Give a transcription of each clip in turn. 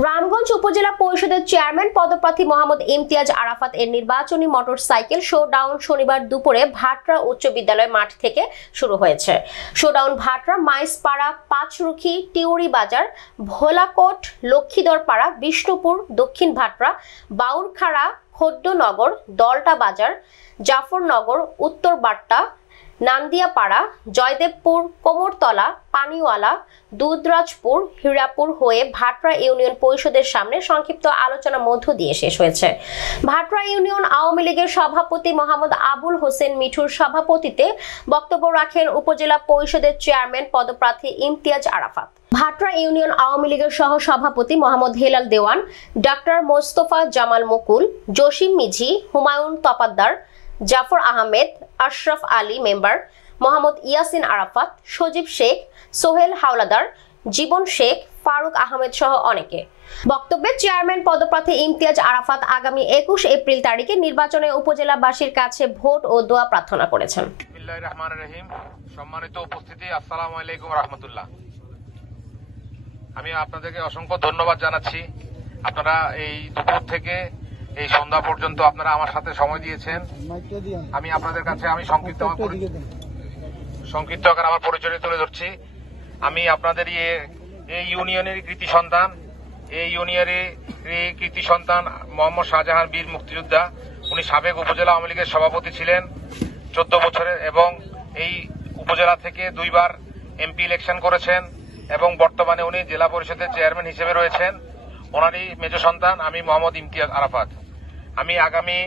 রামগঞ্জ উপজেলা পরিষদের চেয়ারম্যান পদপ্রার্থী মোহাম্মদ ইমতিয়াজ আরাফাত এর নির্বাচনী মোটরসাইকেল শোডাউন শনিবার দুপুরে ভাটরা উচ্চ বিদ্যালয় মাঠ থেকে শুরু হয়েছে। শোডাউন ভাটরা মাইসপাড়া, পাঁচরুখি, টিউরি বাজার, ভোলাকোট, লক্ষ্মীদরপাড়া, বিষ্ণুপুর, দক্ষিণ ভাটরা, বাউরখাড়া, খোদ্দনগর, দলটা বাজার, জাফরনগর, উত্তর বাট্টা, নান্দিয়াপাড়া, জয়দেবপুর, কোমরতলা, পানিওয়ালা, দুধরাজপুর, হীরাপুর হয়ে ভাটরা ইউনিয়ন পরিষদের সামনে সংক্ষিপ্ত আলোচনার মধ্য দিয়ে শেষ হয়েছে। ভাটরা ইউনিয়ন আওয়ামী লীগের সভাপতি মোহাম্মদ আবুল হোসেন মিঠুর সভাপতিত্বে বক্তব্য রাখেন উপজেলা পরিষদের চেয়ারম্যান পদপ্রার্থী ইমতিয়াজ আরাফাত। ভাটরা ইউনিয়ন আওয়ামী লীগের সহ সভাপতি মোহাম্মদ হেলাল দেওয়ান, ডাক্তার মোস্তফা জামাল মুকুল, জসিম মিঝি, হুমায়ুন তপাদ্দার, জাফর আহমেদ, আশরাফ আলী মেম্বার, মোহাম্মদ ইয়াসিন আরাফাত, সজীব শেখ, সোহেল হাওলাদার, জীবন শেখ, ফারুক আহমেদ সহ অনেকে। বক্তব্যে চেয়ারম্যান পদপ্রার্থী ইমতিয়াজ আরাফাত আগামী 21 এপ্রিল তারিখে নির্বাচনে উপজেলাবাসীর কাছে ভোট ও দোয়া প্রার্থনা করেছেন। বিসমিল্লাহির রহমানির রহিম। সম্মানিত উপস্থিতি, আসসালামু আলাইকুম রাহমাতুল্লাহ। আমি আপনাদেরকে অসংখ্য ধন্যবাদ জানাচ্ছি। আপনারা এই দুপুর থেকে এই সন্ধ্যা পর্যন্ত আপনারা আমার সাথে সময় দিয়েছেন। আমি আপনাদের কাছে সংক্ষিপ্ত আকারে আমার পরিচয় তুলে ধরছি। আমি আপনাদের এই ইউনিয়নের কৃতি সন্তান। এই ইউনিয়নের কৃতি সন্তান মোহাম্মদ শাহজাহান বীর মুক্তিযোদ্ধা। উনি সাবেক উপজেলা আওয়ামী লীগের সভাপতি ছিলেন 14 বছরের এবং এই উপজেলা থেকে 2 বার এমপি ইলেকশন করেছেন এবং বর্তমানে উনি জেলা পরিষদের চেয়ারম্যান হিসেবে রয়েছেন। ওনারই মেজ সন্তান আমি মোহাম্মদ ইমতিয়াজ আরাফাত। আমি আগামী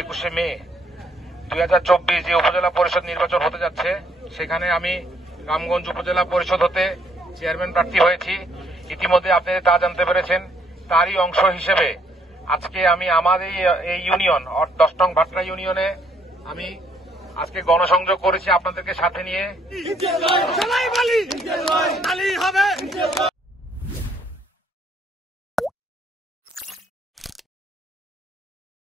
21 মে 2024 যে উপজেলা পরিষদ নির্বাচন হতে যাচ্ছে, সেখানে আমি রামগঞ্জ উপজেলা পরিষদ হতে চেয়ারম্যান প্রার্থী হয়েছি। ইতিমধ্যে আপনি তা জানতে পেরেছেন। তারই অংশ হিসেবে আজকে আমি আমাদের এই ইউনিয়ন 10 নং ভাটরা ইউনিয়নে আমি আজকে গণসংযোগ করেছি আপনাদেরকে সাথে নিয়ে।